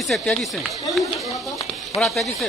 से तेजी से थोड़ा तेजी से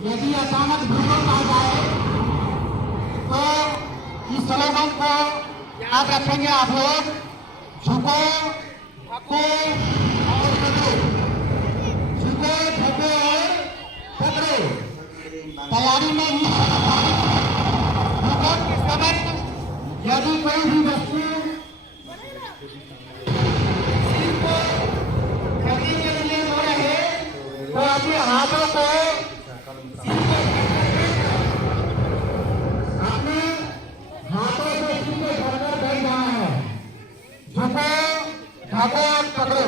यदि अचानक भूकंप आ जाए तो इस स्लोगन को याद रखेंगे आप लोग। झुको ढको और पकड़ो, झुको ढको और पकड़ो। तैयारी में ही भूकंप के समय यदि कोई भी वस्तु सिर को ढकने के लिए हो रहे तो अपने हाथों को अपने हाथों से सिर को ढककर बैठ जाना है। झुको ढको और पकड़ो।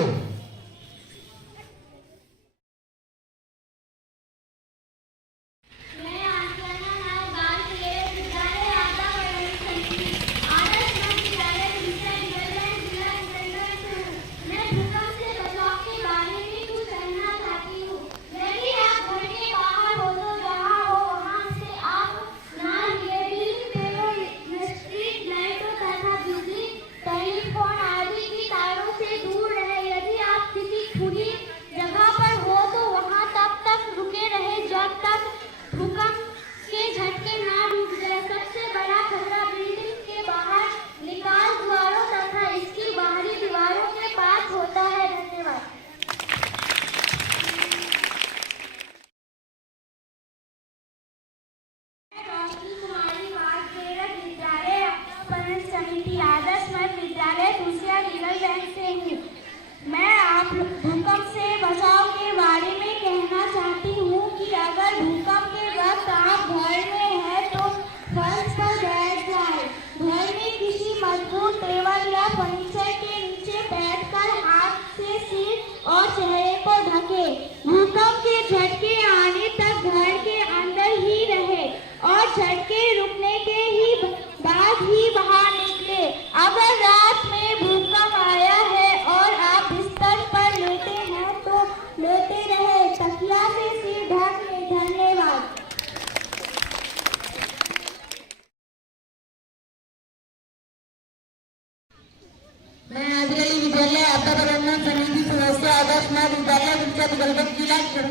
टेलीफोन आदि की तारों से दूर रहे। यदि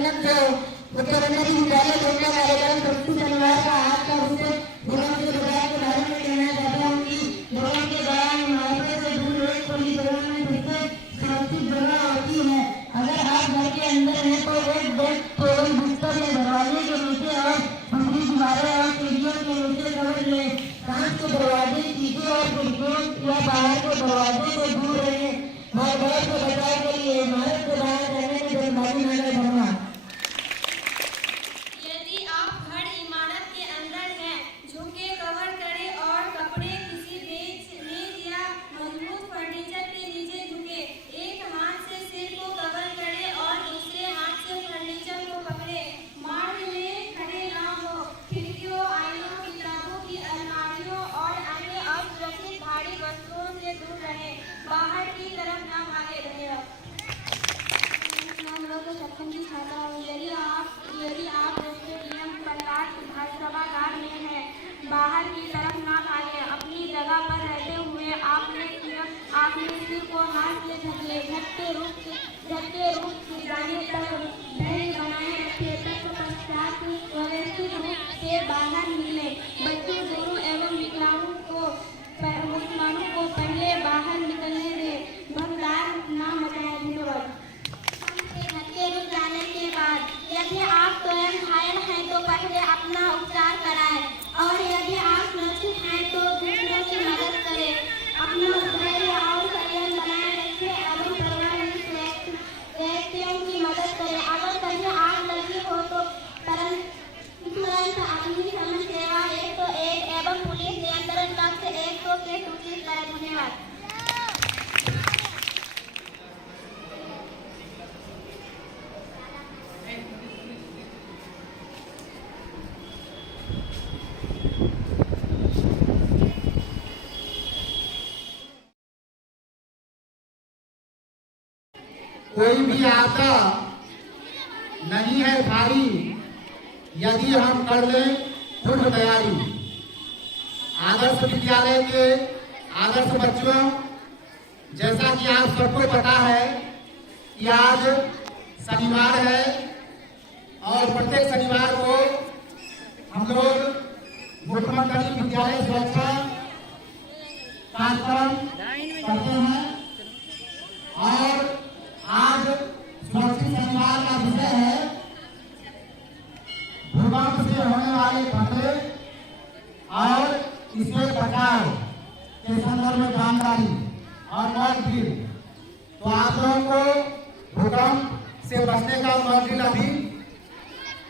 संगठन से मुख्यमंत्री विद्यालय योजना कार्यक्रम 25 शनिवार का आज का विषय भूकंप के बचाव के बारे में कहना चाहता हूँ कि भूकंप के दौरान इमारतों से दूर एक खुली जगह में सबसे सुरक्षित जगह होती है। अगर आप घर के अंदर हैं तो एक बेड, टेबल, बिस्तर या दरवाजे के नीचे और दूसरी दीवारें और खिड़कियों के नीचे कवर लें। कांच के दरवाजे, शीशे और खिड़कियों या बाहर के दरवाजे से दूर रहें। भूकंप से बचाव के लिए इमारत से बाहर रहने में जल्दबाजी न करें। धन्यवाद। यदि आप घर इमारत के अंदर हैं, झुके कवर करें और कपड़े किसी मेज या मजबूत फर्नीचर के नीचे झुके। एक हाथ से सिर को कवर करें और दूसरे हाथ से फर्नीचर को पकड़े। मार्ग में खड़े ना हो। खिड़कियों, आईनों, किताबों की अलमारियों और अन्य असुरक्षित भारी वस्तुओं से दूर रहें। बाहर की तरफ ना भागे। धन्यवाद। हम लोग सत्संग की छात्रा हूँ। यदि आप स्टेडियम, प्रकाश सभागार में हैं, बाहर की तरफ ना भागें। अपनी जगह पर रहते हुए आपने सिर को हाथ से झटके रूप से जाने तक धैर्य बनाए रखे। तत्पश्चात व्यवस्थित रूप से बाहर निकले। बच्चों, गुरु एवं विकलांगों को पहले बाहर निकलने दें। भगदार ना मचाएं। धन्यवाद। झटके रुक जाने के बाद यदि आप स्वयं घायल हैं तो पहले अपना उपचार कराएं और यदि आप सुरक्षित हैं तो दूसरों की मदद करें। अपना धैर्य और संयम बनाए रखें एवं प्रभावित व्यक्तियों की मदद करें। अगर कभी आग लगी हो तो तुरंत अपनी समझ सेवा 101 एवं पुलिस नियंत्रण कक्ष 100 के सूचित करें। धन्यवाद। कोई भी आपदा नहीं है भारी, यदि हम कर लें पूर्व तैयारी। आदर्श विद्यालय के आदर्श बच्चों, जैसा कि आप सबको पता है कि आज शनिवार है और प्रत्येक शनिवार को हम लोग मुख्यमंत्री विद्यालय सुरक्षा कार्यक्रम करते हैं और आज सुरक्षित शनिवार का विषय है भूकंप से होने वाले खतरे और इससे बचाव के संदर्भ में जानकारी और मॉक ड्रिल। तो आप लोगों को भूकंप से बचने का मॉक ड्रिल अभी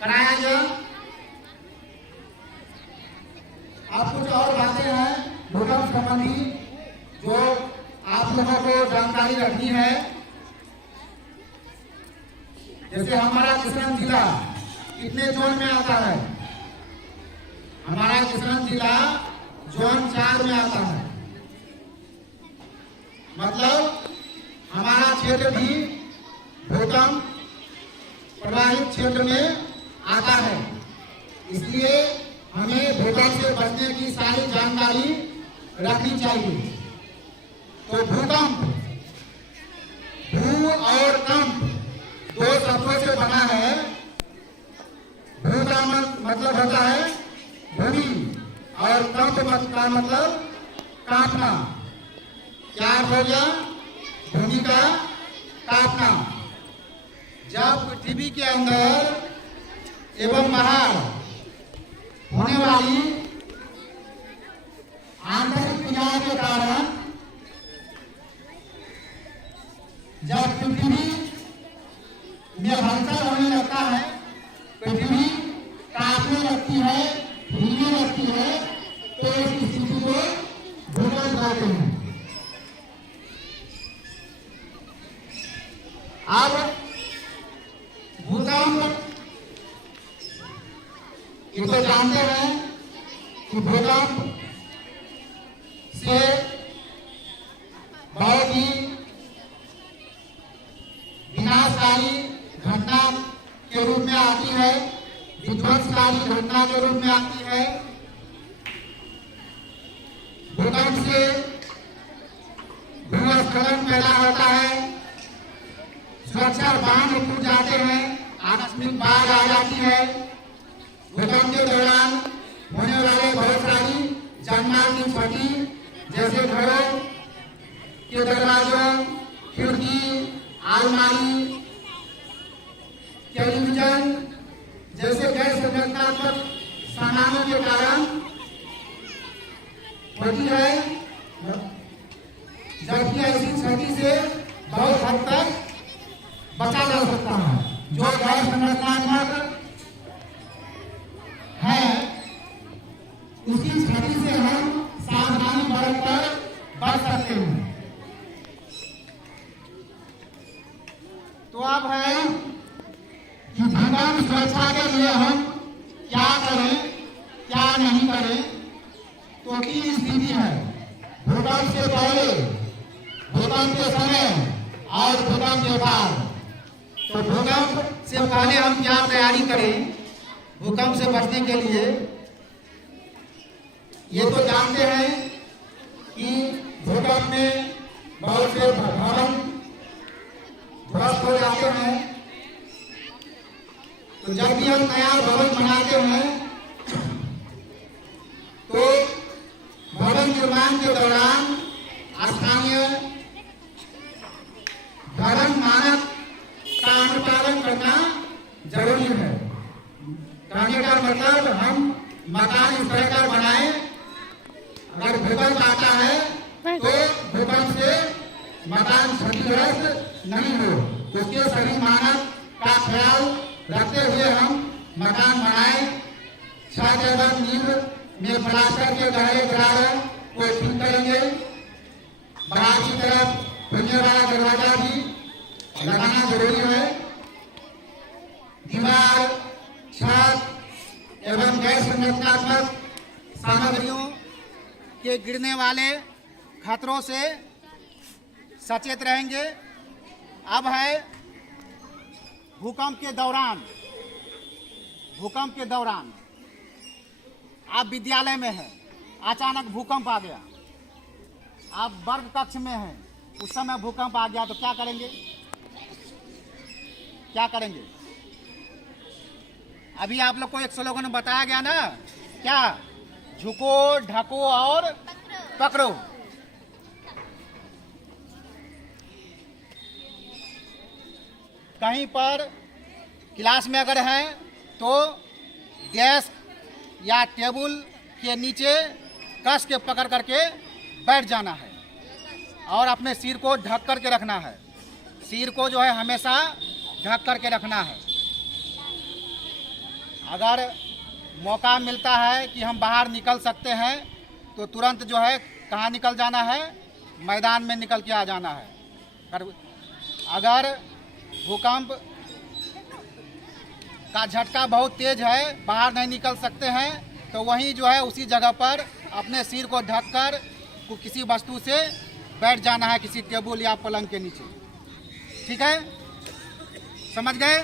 कराया गया। अब कुछ और बातें हैं भूकंप संबंधी जो आप लोगों को जानकारी रखनी है। जैसे हमारा किसान जिला कितने जोन में आता है? हमारा किसान जिला जोन 4 में आता है। मतलब हमारा क्षेत्र भी भूकंप प्रभावित क्षेत्र में आता है। इसलिए हमें भूकंप से बचने की सारी जानकारी रखनी चाहिए। तो भूकंप, भू और कंप 2 शब्दों से बना है। भू का मतलब होता है भूमि और कंप का मतलब कांपना। क्या हो गया? भूमि का कांपना। जब पृथ्वी के अंदर एवं बाहर होने वाली आंतरिक क्रियाओं के कारण जब पृथ्वी में हलचल होने लगता है, पृथ्वी कांपने लगती है, हिलने लगती है, तो इस स्थिति को भूकंप कहते हैं। अब भूकंप ये तो जानते हैं कि भूकंप से बहुत ही विनाशकारी घटना के रूप में आती है, विध्वंसकारी घटना के रूप में आती है। भूकंप से भूस्खलन पैदा होता है, सुरक्षा बांध टूट जाते हैं, आकस्मिक बाढ़ आ जाती है। भूकंप के दौरान होने वाले बहुत सारी जानमाल की क्षति जैसे घरों के दरवाजों, खिड़की, अलमारी, टेलीविजन जैसे गैर संरचनात्मक सामानों के कारण होती है, जबकि ऐसी क्षति से बहुत हद तक बचा जा सकता है। जो गैर संरचनात्मक है उसकी क्षति से हम सावधानी बरतकर बच सकते हैं। तो अब है कि भूकंप सुरक्षा के लिए हम क्या करें, क्या नहीं करें। तो तीन स्थिति है: भूकंप से पहले, भूकंप के समय और भूकंप के बाद। तो भूकंप से पहले हम क्या तैयारी करें भूकंप से बचने के लिए? ये तो जानते हैं कि भूकंप में बहुत से भवन ध्वस्त हो जाते हैं। तो जब भी हम नया भवन बनाते हैं तो भवन निर्माण के दौरान स्थानीय धर्म मानक का अनुपालन करना जरूरी है। कहने का मतलब हम मकान इस तरह का बनाए, अगर भूकंप आता है तो भूकंप से मकान क्षतिग्रस्त नहीं हो, उसके सभी मानक का ख्याल रखते हुए हम मकान बनाए। छत एवं नींव में प्लास्टर के गहरे दरारों को ठीक करेंगे। बाहर की तरफ खुलने वाला दरवाजा भी लगाना जरूरी है। दीवार, छत एवं गैर संरचनात्मक सामग्रियों के गिरने वाले खतरों से सचेत रहेंगे। अब है भूकंप के दौरान। भूकंप के दौरान आप विद्यालय में हैं, अचानक भूकंप आ गया, आप वर्ग कक्ष में हैं, उस समय भूकंप आ गया तो क्या करेंगे? क्या करेंगे? अभी आप लोग को एक स्लोगन बताया गया ना, क्या? झुको, ढको और पकड़ो। कहीं पर क्लास में अगर हैं तो डेस्क या टेबल के नीचे कस के पकड़ करके बैठ जाना है और अपने सिर को ढक करके रखना है। सिर को जो है हमेशा ढक करके रखना है। अगर मौका मिलता है कि हम बाहर निकल सकते हैं तो तुरंत जो है कहाँ निकल जाना है? मैदान में निकल के आ जाना है। अगर भूकंप का झटका बहुत तेज है, बाहर नहीं निकल सकते हैं, तो वहीं जो है उसी जगह पर अपने सिर को ढककर किसी वस्तु से बैठ जाना है, किसी टेबल या पलंग के नीचे। ठीक है, समझ गए?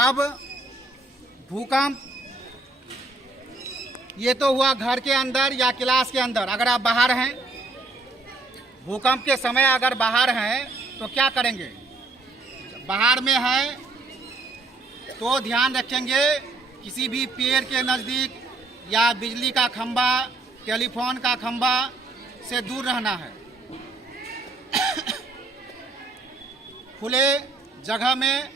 अब भूकंप ये तो हुआ घर के अंदर या क्लास के अंदर। अगर आप बाहर हैं, भूकंप के समय अगर बाहर हैं तो क्या करेंगे? बाहर में हैं तो ध्यान रखेंगे किसी भी पेड़ के नज़दीक या बिजली का खंभा, टेलीफोन का खंभा से दूर रहना है। खुले जगह में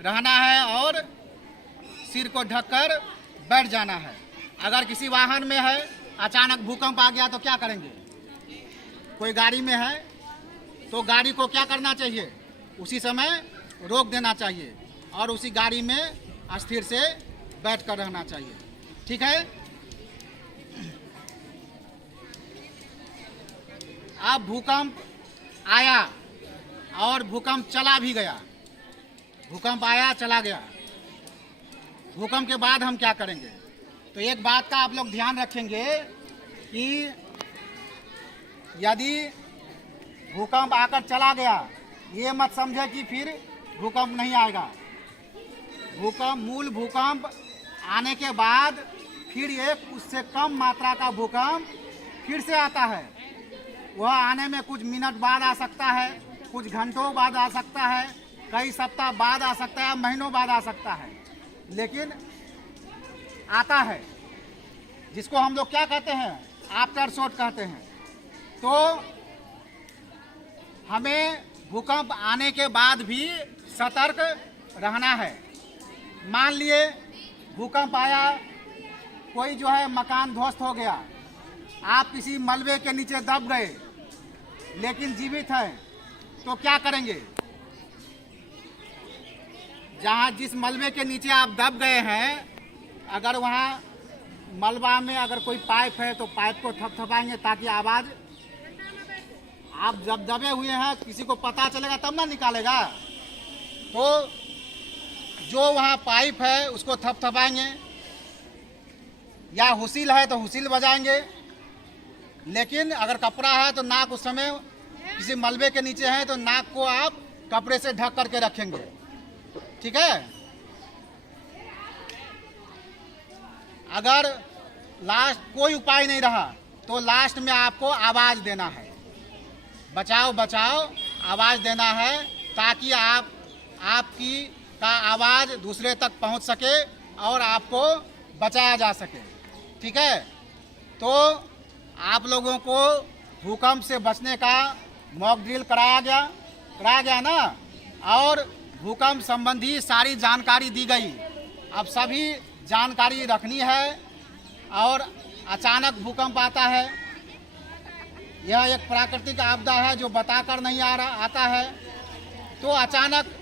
रहना है और सिर को ढककर बैठ जाना है। अगर किसी वाहन में है, अचानक भूकंप आ गया तो क्या करेंगे? कोई गाड़ी में है तो गाड़ी को क्या करना चाहिए? उसी समय रोक देना चाहिए और उसी गाड़ी में स्थिर से बैठ कर रहना चाहिए। ठीक है? अब भूकंप आया और भूकंप चला भी गया। भूकंप आया, चला गया। भूकंप के बाद हम क्या करेंगे? तो एक बात का आप लोग ध्यान रखेंगे कि यदि भूकंप आकर चला गया, ये मत समझे कि फिर भूकंप नहीं आएगा। मूल भूकंप आने के बाद फिर एक उससे कम मात्रा का भूकंप फिर से आता है। वह आने में कुछ मिनट बाद आ सकता है, कुछ घंटों बाद आ सकता है, कई सप्ताह बाद आ सकता है, महीनों बाद आ सकता है, लेकिन आता है, जिसको हम लोग क्या कहते हैं, आफ्टर शॉक कहते हैं। तो हमें भूकंप आने के बाद भी सतर्क रहना है। मान लिए भूकंप आया, कोई जो है मकान ध्वस्त हो गया, आप किसी मलबे के नीचे दब गए लेकिन जीवित हैं, तो क्या करेंगे? जहाँ जिस मलबे के नीचे आप दब गए हैं, अगर वहाँ मलबा में अगर कोई पाइप है तो पाइप को थपथपाएंगे ताकि आवाज़, आप जब दबे हुए हैं किसी को पता चलेगा तब ना निकालेगा। तो जो वहाँ पाइप है उसको थपथपाएंगे, या हुसील है तो हुसील बजाएंगे। लेकिन अगर कपड़ा है तो नाक, उस समय किसी मलबे के नीचे है तो नाक को आप कपड़े से ढक करके रखेंगे, ठीक है। अगर लास्ट कोई उपाय नहीं रहा तो लास्ट में आपको आवाज़ देना है, बचाओ बचाओ आवाज़ देना है, ताकि आपकी का आवाज़ दूसरे तक पहुंच सके और आपको बचाया जा सके, ठीक है। तो आप लोगों को भूकंप से बचने का मॉक ड्रिल कराया गया ना, और भूकंप संबंधी सारी जानकारी दी गई। अब सभी जानकारी रखनी है। और अचानक भूकंप आता है, यह एक प्राकृतिक आपदा है जो बताकर नहीं आता है। तो अचानक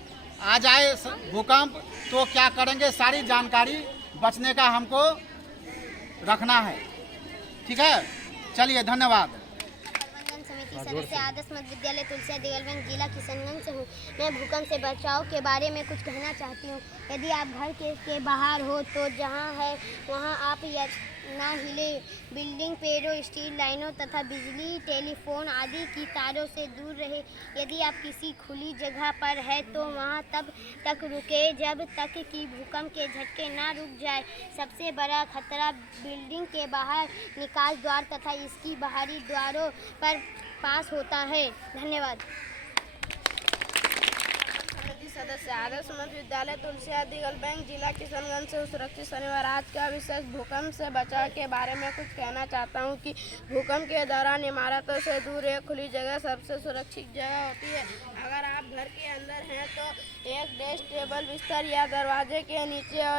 आ जाए भूकंप तो क्या करेंगे, सारी जानकारी बचने का हमको रखना है, ठीक है। चलिए, धन्यवाद। प्रबंधन समिति सदस्य आदर्श मध्य विद्यालय तुलसिया दिगलबंद, जिला किशनगंज से हूँ। मैं भूकंप से बचाव के बारे में कुछ कहना चाहती हूँ। यदि आप घर के बाहर हो तो जहाँ है वहाँ आप ना हिले, बिल्डिंग, पेड़ों, स्टील लाइनों तथा बिजली, टेलीफोन आदि की तारों से दूर रहे। यदि आप किसी खुली जगह पर है तो वहाँ तब तक रुके जब तक कि भूकंप के झटके ना रुक जाए। सबसे बड़ा खतरा बिल्डिंग के बाहर निकास द्वार तथा इसकी बाहरी द्वारों पर पास होता है। धन्यवाद। सदस्य आदर्श मध्य विद्यालय तुलसिया दिगलबैंक, जिला किशनगंज से सुरक्षित शनिवार। आज का विषय भूकंप से बचाव के बारे में कुछ कहना चाहता हूं कि भूकंप के दौरान इमारतों से दूर एक खुली जगह सबसे सुरक्षित जगह होती है। अगर आप घर के अंदर हैं तो एक डेस्क, टेबल, बिस्तर या दरवाजे के नीचे और